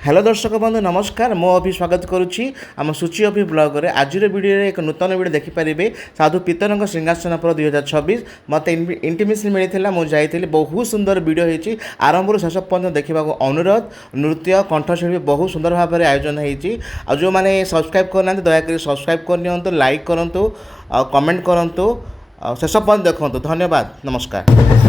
Hello दर्शक बंधु नमस्कार मो अभी स्वागत करुच्ची आम सूची अभी ब्लॉग रे आज वीडियो एक नूतन वीडियो देखिपारे साधु पीतरंग सिंहासन पर 2026 मत इंटिमेसन मिलता मुझे जाइली बहुत सुंदर वीडियो होती आरंभ शेष पर्यटन देखा अनुरोध नृत्य कंठशिल्पी बहुत सुंदर भाव में आयोजन होती जो मैंने सब्सक्राइब करना दयाकोरी सब्सक्राइब करनी लाइक करूँ कमेंट करूँ शेष पर्यटन देखूँ धन्यवाद नमस्कार।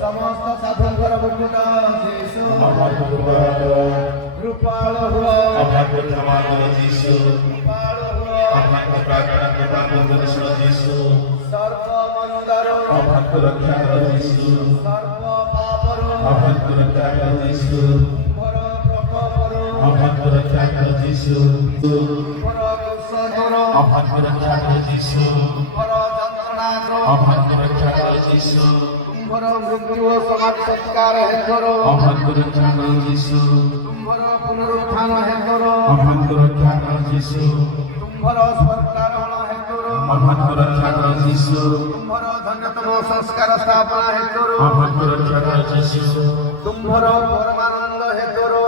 समस्त साधुंकर मुकुटा जीसु कृपाल हुआ जीसु सर्व मंदरो रक्षा कर जीसु सर्व पापरो रक्षा कर जीसु भर प्रकोपरो रक्षा कर जीसु भर कुशलरो रक्षा कर जीसु भर जंत्रणाग्रो रक्षा कर जीसु तुम्भर मृत्यु समाज सत्कार है करो रक्षा कर जीसु तुम्भर पुनरुत्थान है करो रक्षा कर जीसु तुम्भर स्वर्गारोहण है करो रक्षा कर जीसु तुम्भर धन्यतम संस्कार स्थापना है करो रक्षा कर जीसु तुम्भर परमानंद है करो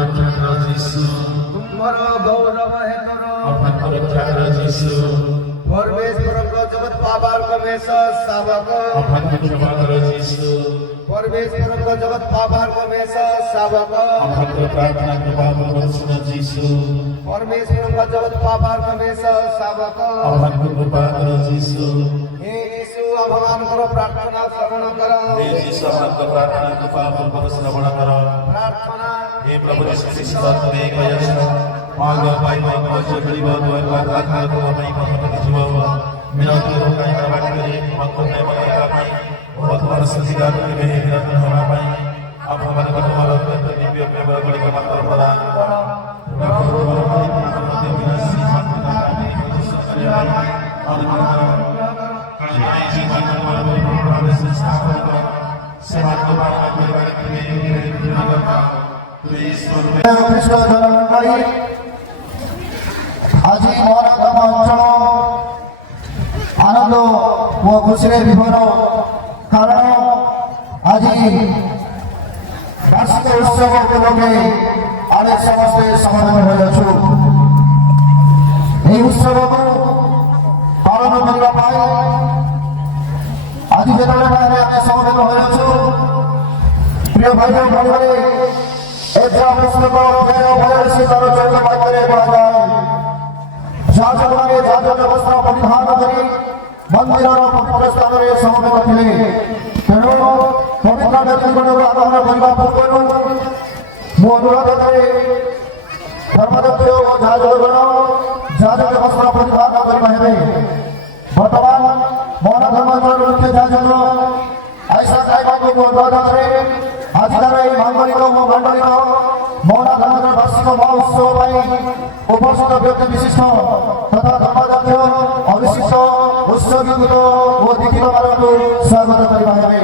रक्षा कर जीसु तुम्भर गौरव है करो रक्षा कर जीसु परमेश्वर को जगत पावर कमेश सावक क्षमा कर जीसु परमेश्वर को जगत पावर कमेश सावक प्रार्थना कृपा पूर्वक सुन जीसु परमेश्वर को जगत पावर कमेश सावक कृपा कर जीसु हे यीशु भगवान को प्रार्थना श्रवण करो हे जीसु आपका प्रार्थना कृपा पूर्वक श्रवण करो प्रार्थना हे प्रभु यीशु ख्रीष्ट तुम्हें गयस मांग पाई माई को जगरी बहुत बहुत प्रार्थना को माई को समझ जीव मिनती हो काई करवाट करे मंत्र में मगर पाई बहुत बार सतिदार के में निरंतर होना पाई आप हमारे को तुम्हारा दिव्य प्रेम बड़े का मंत्र प्रदान करो प्रभु हमारे विनाशी शांति का और काई जीवन हमारे प्रभु से स्थापन करो सेवा को बात कृष्ण धर्मकाई आज महाराज अंचल आनंद व खुशी विभोर कारण आज वार्षिक उत्सव उपलक्षे आम समस्ते समाधान हो उत्सव को पालन करने आज जो आम समाधान हो प्रिय भाई भाई पुस्तक व्यवस्था परिधान कर मंदिर पवित्र स्थान में समवेत थे तेणु पवित्र व्यक्तिगण आरोहण करने पूर्व मु अनुरोध करे धर्मदत्त और जहाजगण जहाज व्यवस्था परिधान करने बर्तमान मौन धर्म मुख्य जहाज ऐसा जाएगा को अनुरोध करे आज मांगलिक मंडलिक मौना धर्म वार्षिक महोत्सव उपस्थित व्यक्ति विशिष्ट तथा धर्माध्यक्ष अविशिष्ट उत्सर्गीकृत और दीक्षित स्वागत करने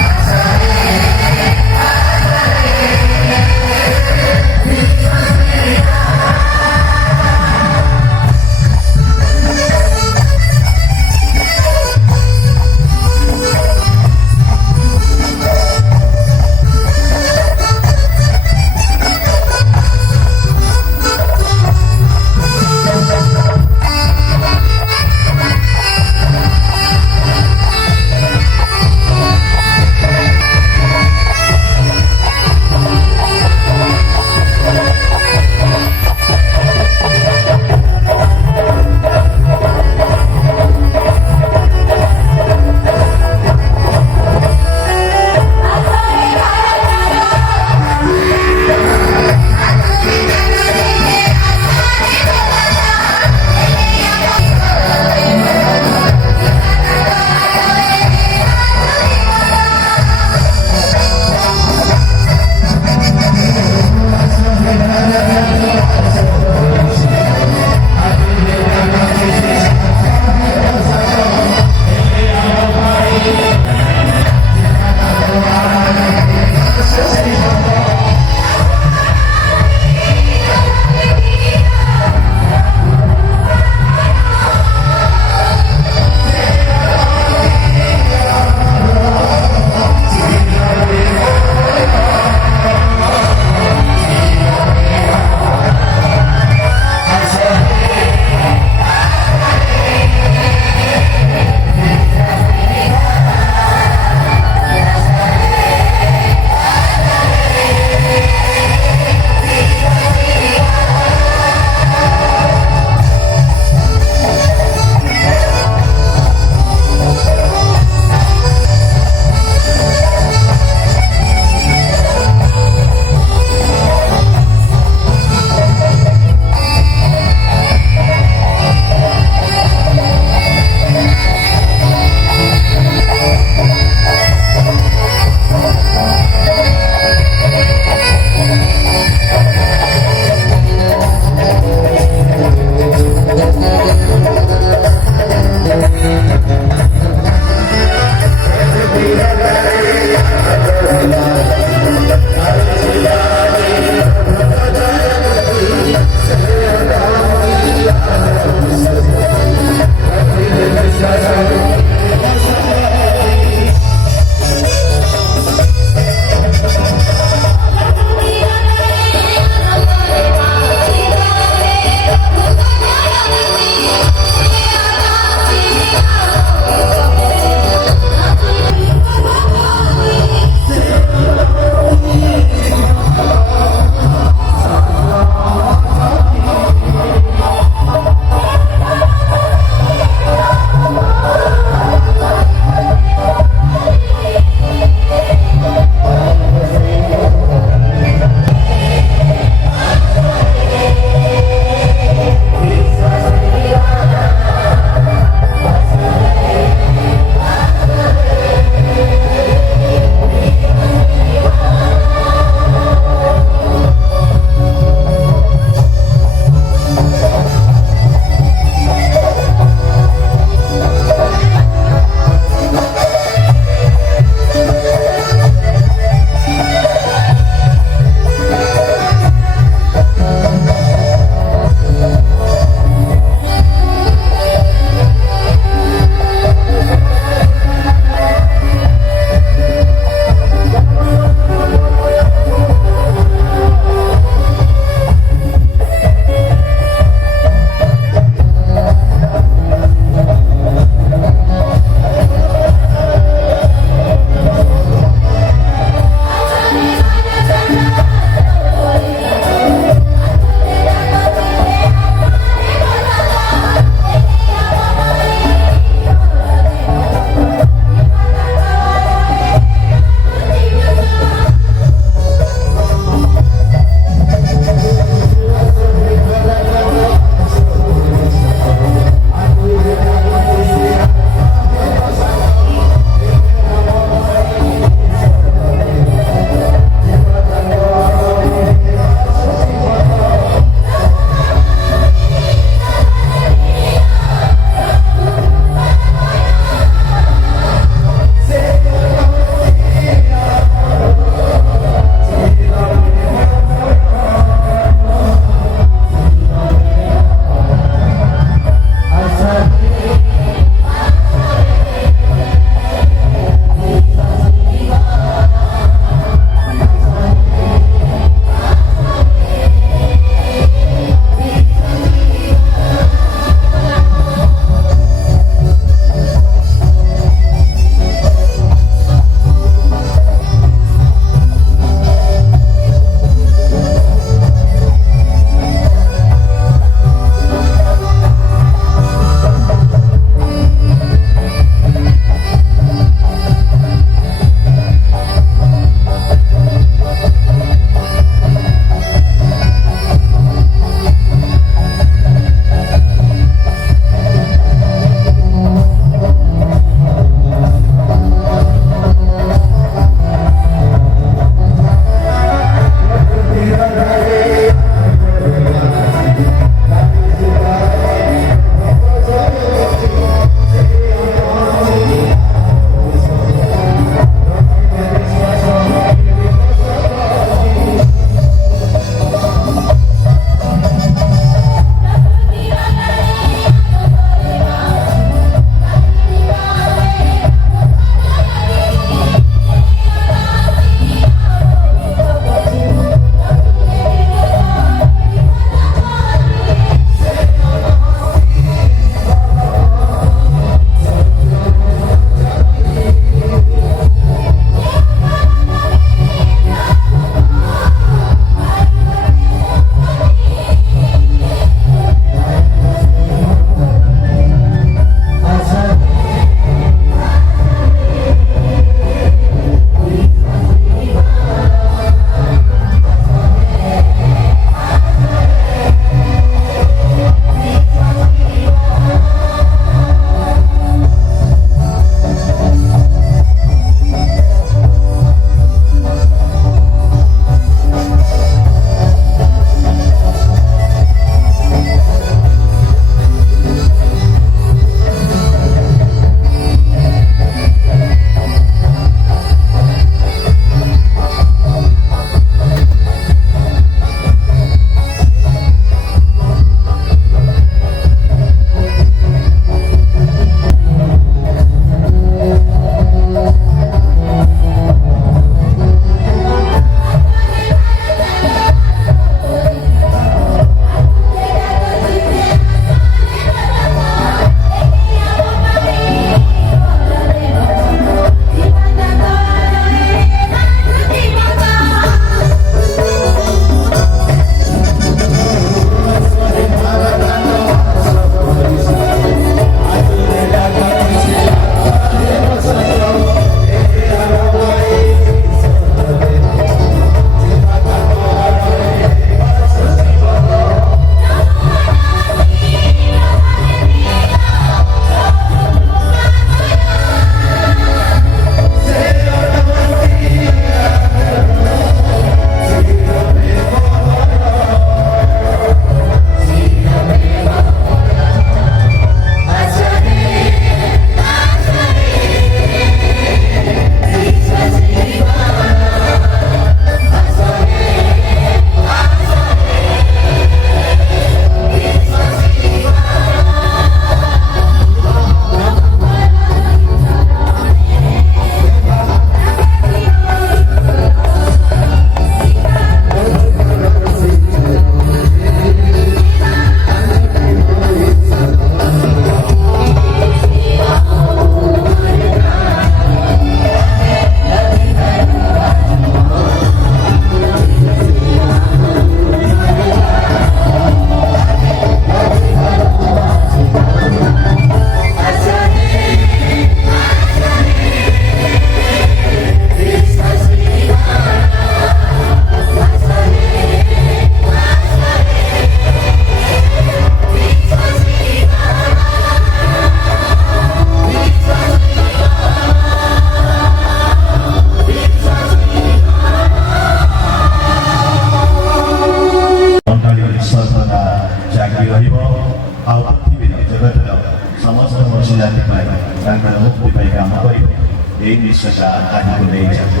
मुक्ति पाई काम करेंगे यही विश्वास आज को नहीं चाहते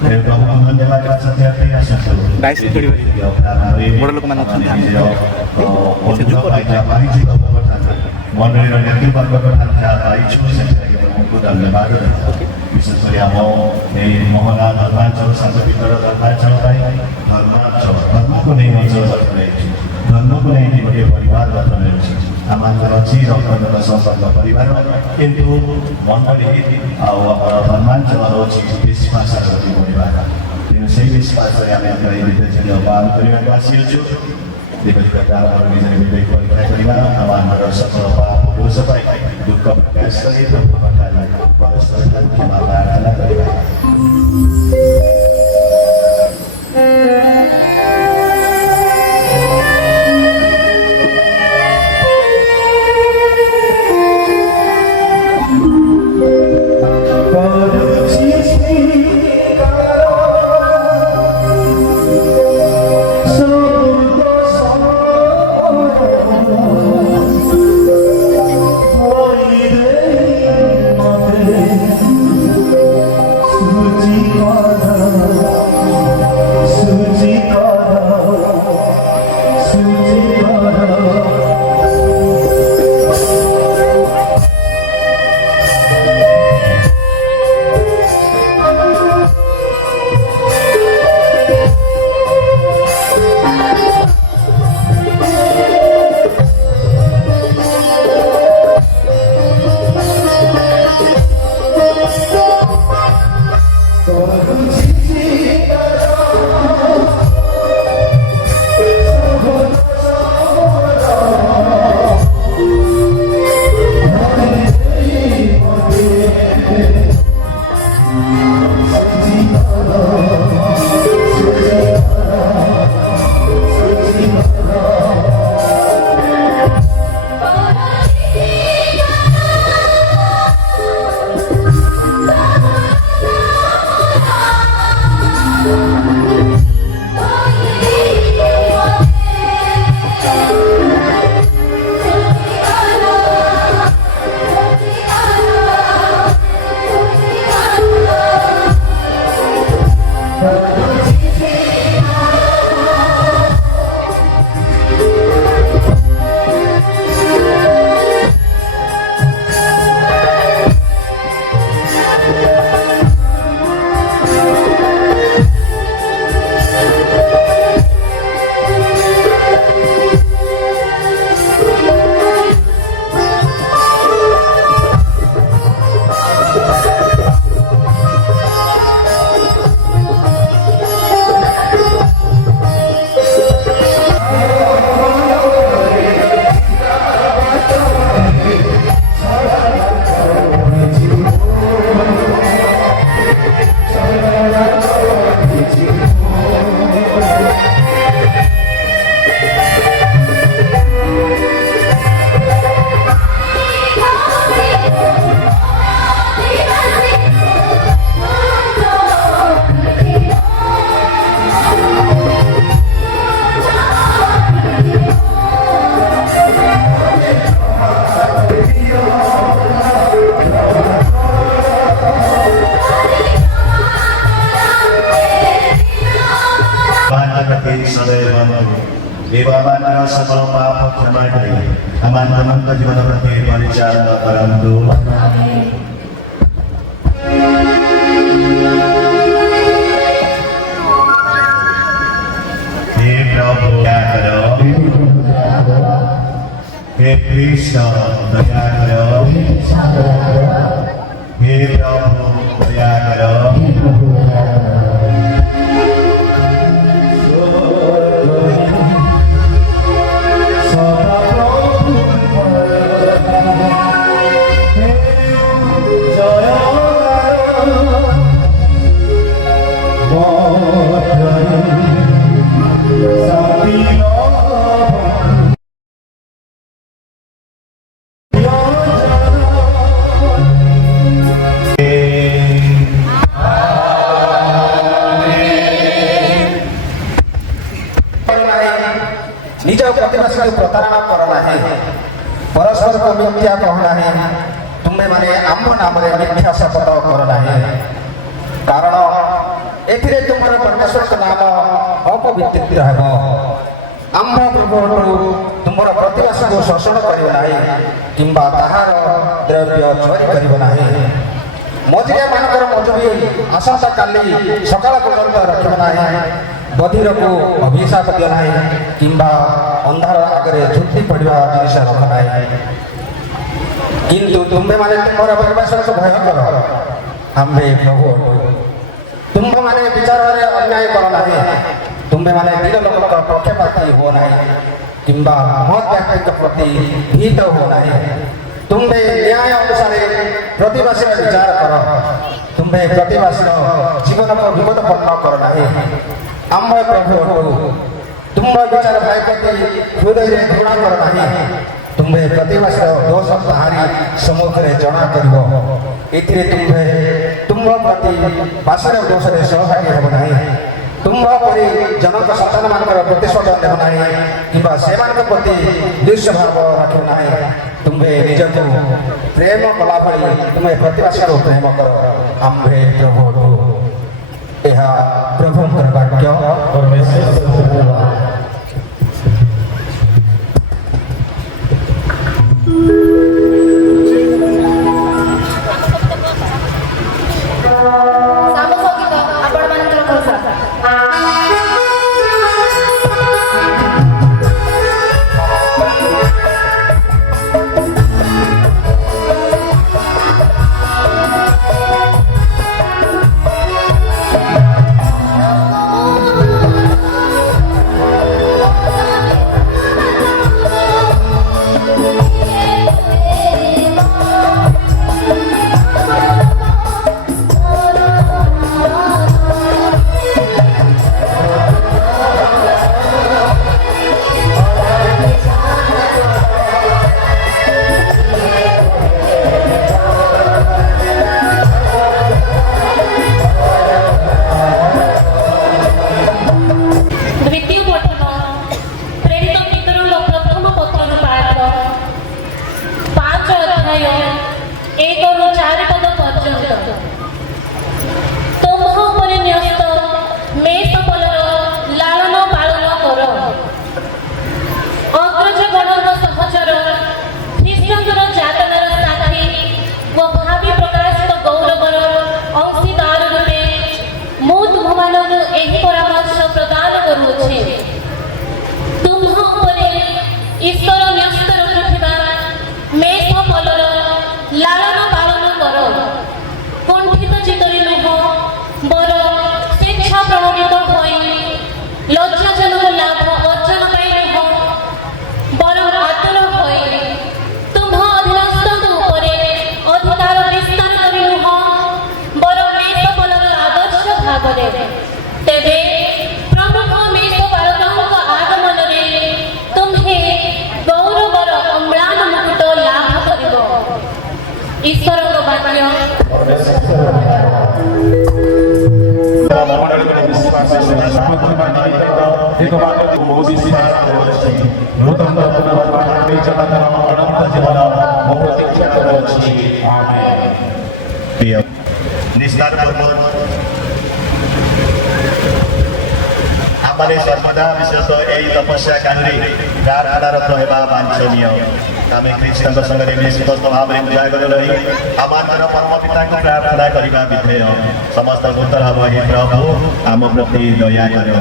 धन्यवाद ବଡ଼ ଲୋକମାନେ ଅଛନ୍ତି ମଣ୍ଡଳୀର ନେତୃବର୍ଗ ପାଇଛୁ ସେଥିଲାଗି ତୁମକୁ ଧନ୍ୟବାଦ ବିଶେଷ କରି ଆମ ଏଇ ମହଲା ଧର୍ମାଞ୍ଚଳ ଶାନ୍ତପୀଠର ଧର୍ମାଞ୍ଚଳ ପାଇଁ ଧର୍ମକୁ ନେଇ ଅଞ୍ଚଳ ଗଠନ ହେଇଛି ଧର୍ମକୁ ନେଇକି ଗୋଟିଏ ପରିବାର ଗଠନ ହେଉଛି ଆମମାନଙ୍କର ଅଛି ରକ୍ତଗତ ସମ୍ପର୍କ ପରିବାର କିନ୍ତୁ ମଣ୍ଡଳୀ ଆଉ ଆମର ଧର୍ମାଞ୍ଚଳ ହେଉଛି ବିଶ୍ୱାସର ଗୋଟିଏ ପରିବାର ତେଣୁ ସେଇ ବିଶ୍ୱାସରେ ଆମେ ଏଇ ବିଦ୍ୟାଚର୍ଯ୍ୟ ପାଳନ କରିବାକୁ ଆସିଅଛୁ दिवसकार निजे विवेक परीक्षा करवा हमारा सफल पाप पुरुष पाई दुख प्रकाश करी परस्पर क्षमा प्रार्थना करवा देवामानव सकल पाप क्षमा करी हमारा जीवन प्रति परिचालन करंतु हे प्रभु दया करो हे कृष्ण दया करो हे प्रभु दया करो निज प्रतिमा प्रतारणा करना है परस्पर को मिथ्या कहना है तुम ତୁମେମାନେ ଆମ ନାମରେ ମିଥ୍ୟା ଶପଥ କର ନାହିଁ, କାରଣ ଏଥିରେ ତୁମର ପରମେଶ୍ୱରଙ୍କ ନାମ ଅପବିତ୍ରିତ ହେବ। ଆମ୍ଭ ପୂର୍ବରୁ ତୁମର ପ୍ରତିବାସୀକୁ ଶୋଷଣ କରିବ ନାହିଁ କିମ୍ବା ତାହାର ଦ୍ରବ୍ୟ ଚୋରି କରିବ ନାହିଁ। ମଜୁରିଆମାନଙ୍କର ମଜୁରୀ ଆସନ୍ତାକାଲି ସକାଳ ପର୍ଯ୍ୟନ୍ତ ରଖିବ ନାହିଁ। ବଧିରକୁ ଅଭିଶାପ ଦିଅ ନାହିଁ କିମ୍ବା ଅନ୍ଧାର ଆଗରେ ଝୁଣ୍ଟି ପଡ଼ିବା ଜିନିଷ ରଖ ନାହିଁ। କିନ୍ତୁ ତୁମ୍ଭେମାନେ ତୁମର ପରମେଶ୍ୱରକୁ ଭୟ କର, ଆମ୍ଭେ ପ୍ରଭୁ ଅଟୁ। ତୁମ୍ଭେମାନେ ବିଚାରରେ ଅନ୍ୟାୟ କର ନାହିଁ, ତୁମ୍ଭେମାନେ ନିଜ ଲୋକଙ୍କ ପକ୍ଷପାତୀ ହୁଅ ନାହିଁ କିମ୍ବା ମହତ୍ ବ୍ୟକ୍ତିଙ୍କ ପ୍ରତି ଭୀତ ହୁଅ ନାହିଁ। ତୁମ୍ଭେ ନ୍ୟାୟ ଅନୁସାରେ ପ୍ରତିବାସୀର ବିଚାର କର, ତୁମ୍ଭେ ପ୍ରତିବାସୀର ଜୀବନକୁ ବିପଦପନ୍ନ କର ନାହିଁ। ଆମ୍ଭ ପ୍ରଭୁ ଅଟୁ। ତୁମ୍ଭ ବିଚାର ଭାଇ ପ୍ରତି ହୃଦୟରେ ଘୃଣା କର ନାହିଁ। ତୁମ୍ଭେ ପ୍ରତିବାସୀର ଦୋଷ ତାହାରି ସମ୍ମୁଖରେ ଜଣା କରିବ। ଏଥିରେ ତୁମ୍ଭେ ତୁମ୍ଭ ପ୍ରତି ବାସର ଦୋଷରେ ସହଭାଗୀ ହେବ ନାହିଁ। ତୁମ୍ଭ ପରି ଜନକ ସନ୍ତାନମାନଙ୍କର ପ୍ରତିଶୋଧ ନେବ ନାହିଁ କିମ୍ବା ସେମାନଙ୍କ ପ୍ରତି ଦୁଃସ୍ୱଭାବ ରଖିବ ନାହିଁ। ତୁମ୍ଭେ ନିଜକୁ ପ୍ରେମ କଲା ଭଳି ତୁମେ ପ୍ରତିବାସୀକୁ ପ୍ରେମ କର, ଆମ୍ଭେ ପ୍ରଭୁ ଅଟୁ। ଏହା ପ୍ରଭୁଙ୍କର ବାକ୍ୟ। आमने सर्वदा विशेष यही तपस्या कानुरी प्रार्थनारत हेबा वांछनीय। आमे ख्रीष्टଙ୍କ संगे विश्वस्त भाव में उजागर रही आमार परम पिता को प्रार्थना करबा विधेय। समस्त उत्तर हब हे प्रभु आम प्रति दया करो।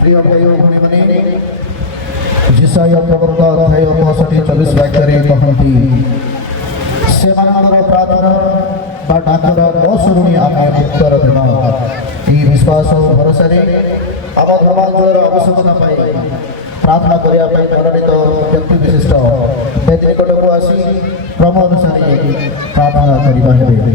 प्रिय भाइयों भौणीମାନେ जिसाया प्रवर्त अध्याय 65-24 वाक्ୟରେ କହନ୍ତି ସେମାନଙ୍କର ପ୍ରାର୍ଥନା ବା ଡାକର ନ ଶୁଣି ଆମେ ଉତ୍ତର ଦେବା। ଏହି ବିଶ୍ୱାସ ଓ ଭରସାରେ ଆମ ଧର୍ମାଞ୍ଚଳର ଆବଶ୍ୟକତା ପାଇଁ ପ୍ରାର୍ଥନା କରିବା ପାଇଁ ମନୋନୀତ ବ୍ୟକ୍ତି ବିଶିଷ୍ଟ ବେଦ ନିକଟକୁ ଆସି କ୍ରମ ଅନୁସାରେ ପ୍ରାର୍ଥନା କରିବା ହେବେ।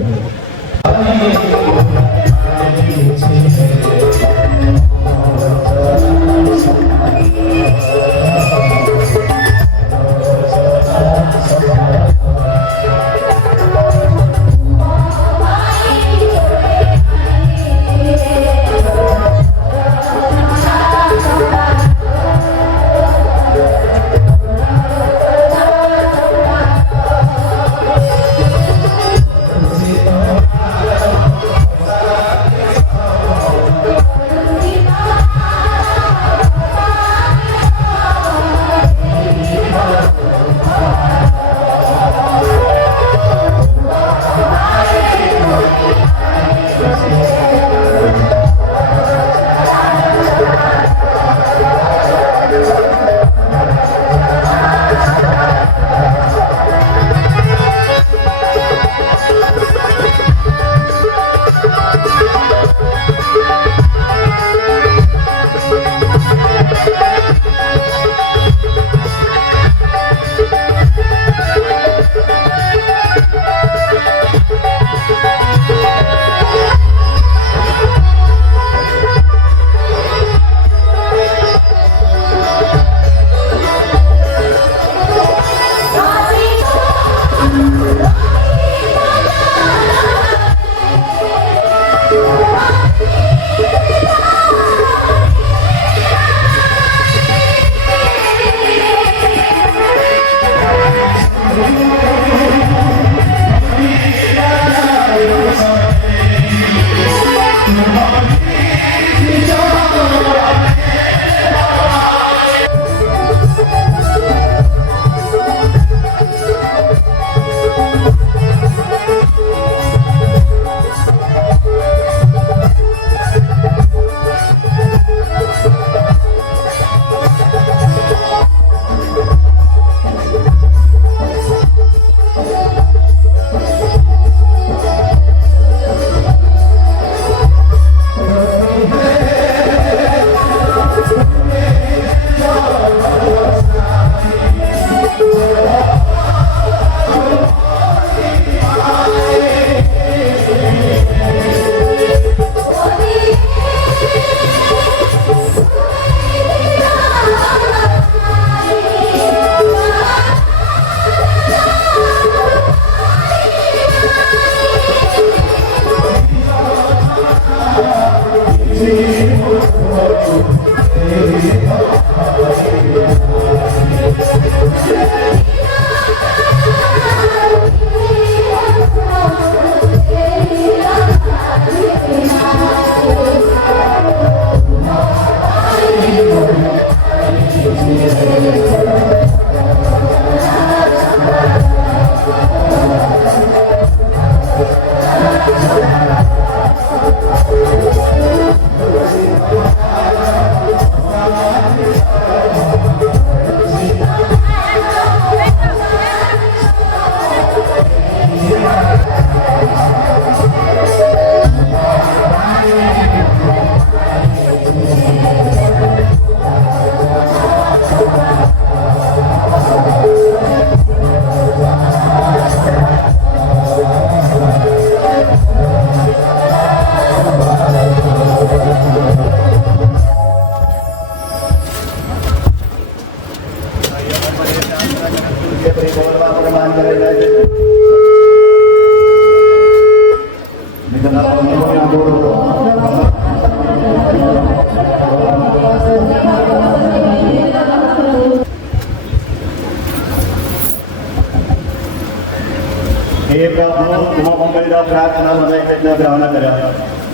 हे प्रभु तुम मंगल प्रार्थना हृदय ग्रहण कर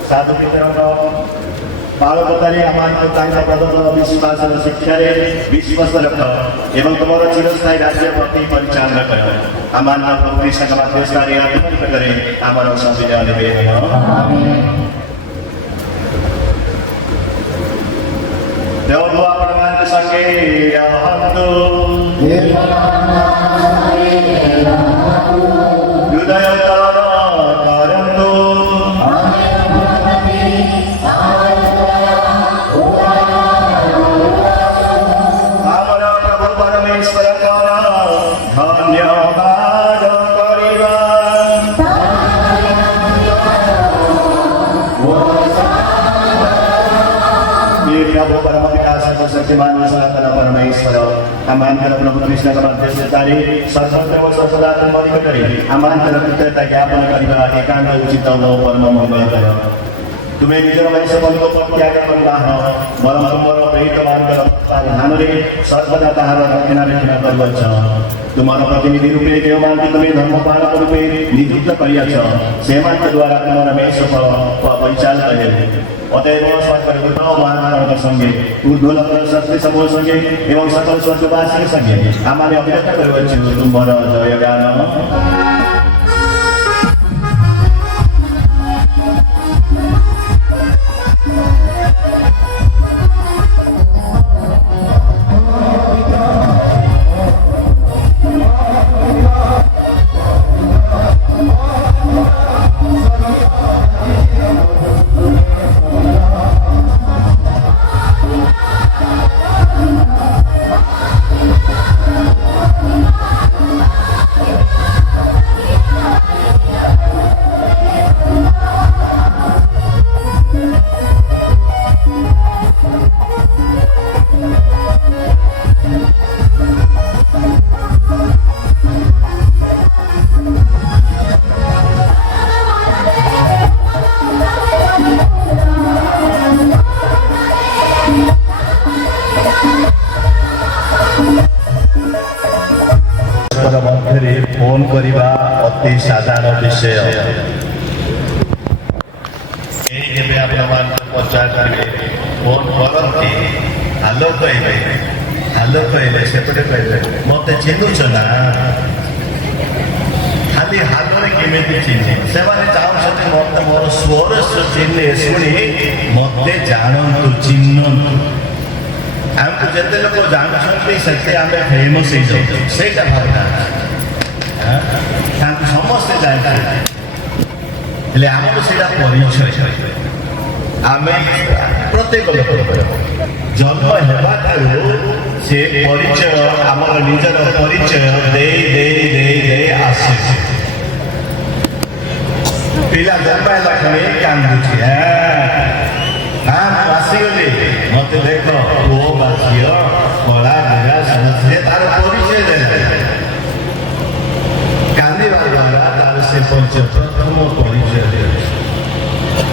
साधु पितर बालकतारे प्रदत्त विश्वास शिक्षा विश्वास रख एवं तुम चिरस्थायी राज्य प्रति परिचालन कर आम आम संविधान देवदू आपण संगे हृदय करंतु आमर प्रभु परमेश्वर धन्यवाद करिबा प्रभु परम पिता सर्वशक्तिमान सनातन परमेश्वर आमांतर प्रभु कृष्ण मध्यस्थतारे सर्वदेव सर्वदा तुम निकटरे आमांतर कृतज्ञता ज्ञापन करिबा एकांत उचित परम मंगलकर तुम्हें निजर वैश्य बंधु त्याग करना बरम तुमर प्रेरित मानकर ध्यान सर्वदा ताहार रक्षणाबेक्षण करवच्छ तुम्हारा प्रतिनिधि रूपे देवमान तुम्हें धर्मपालक रूपे नियुक्त करियाछ सेमान द्वारा तुम्हारा मेष परिचालन है अतएव स्वर्ग महान संगे ऊर्ध्वलोक शक्ति समूह संगे एवं सकल स्वर्गवासी संगे आमाने अभिव्यक्त करवच्छ तुम्हारा जयगान मध्य फोन करवा अति साधारण विषय पचारे फोन करती हालो कहले सेपटे कहले मत चिन्हुच ना खाली हाल केमी चिन्हे से चाहते मत मोर स्वर चिन्हे शुणी मत जानतु चिन्हतु आमको जिते लोक जानते से आम फेमस से भावना समस्ते जानते आमको से परिचय आम प्रत्येक लोक जन्म होगा से परिचय आम निजर परिचय दे दे दे दे आसे पिला जन्म है कांदुची आसीगली मत देख पुओ बा झील कला बुढ़ा समझे तार परिचय देले कांदीबा द्वारा तार से परिचय प्रथम परिचय देले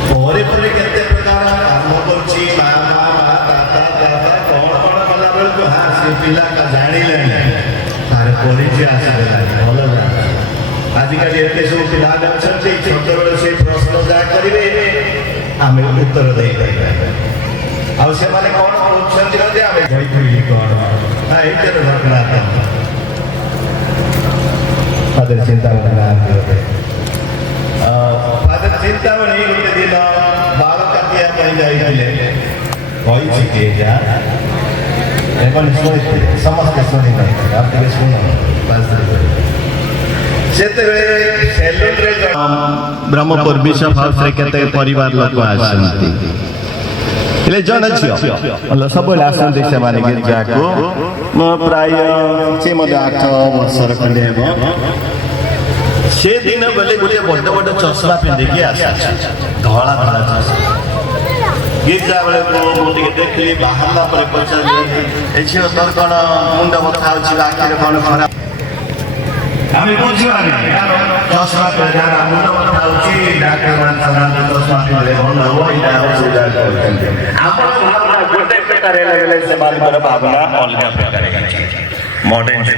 ପରେ ପରେ କେତେ ପ୍ରକାର କାମ କରୁଛି ମାମା ଦାଦା ଦାଦା କଣ କଣ କଲା ବେଳକୁ ହଁ ସେ ପିଲାଟା ଜାଣିଲେଣି ତାର ପରିଚୟ ଆସିଗଲାଣି ଭଲ ଜାଣି ଆଜିକାଲି ଏତେ ସବୁ ପିଲାମାନେ ଅଛନ୍ତି ଛୋଟବେଳେ ସେ ପ୍ରଶ୍ନ ଯାହା କରିବେ ଆମେ ଉତ୍ତର ଦେଇପାରିବା ଆଉ ସେମାନେ କଣ କହୁଛନ୍ତି ଯଦି ଆମେ କହିଥିଲି କଣ ନା ଏଇଟାର ଘଟଣା फादर चिंतामणि फादर चिंतामणि गोटे दिन बाल काटिया जाए समस्ते शुणी शुण ब्रह्मपुर बिशप हाउस केते परिवार लोक आसंती એટલે જણ છે ସବୁ ଆସନ୍ତି ସେମାନେ गिर्जाको म प्राय से मते 8 वर्षर खंडे हेब से दिन बेले गोटे बड़ बड़ चश्मा पिंधिकी आसे धला धला चश्मा गिर्जा बेले मुझे देखली बाहरला पर पचारे एछि तोर कोन मुंड बथा होछि आखिर कोन खराब आमी बुझिबानी चश्मा पे मुंड बथा होछि डाक्टर मान समान चश्मा पिंधले भल हो इटा औषध करते आपण भावना गोटे प्रकार लगले से मानकर भावना अलग प्रकार मॉडर्न से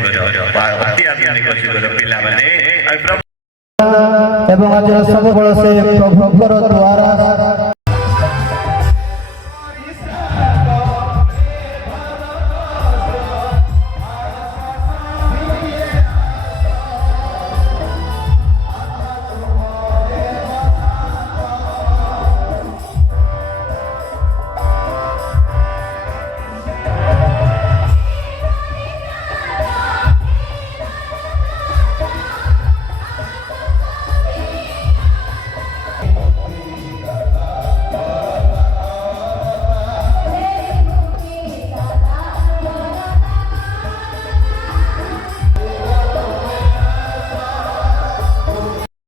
अति आधुनिक पिला माने ଏବଂ ଆଜିର ସବୁବେଳେ ସେ ପ୍ରଭୁଙ୍କର ଦ୍ୱାରା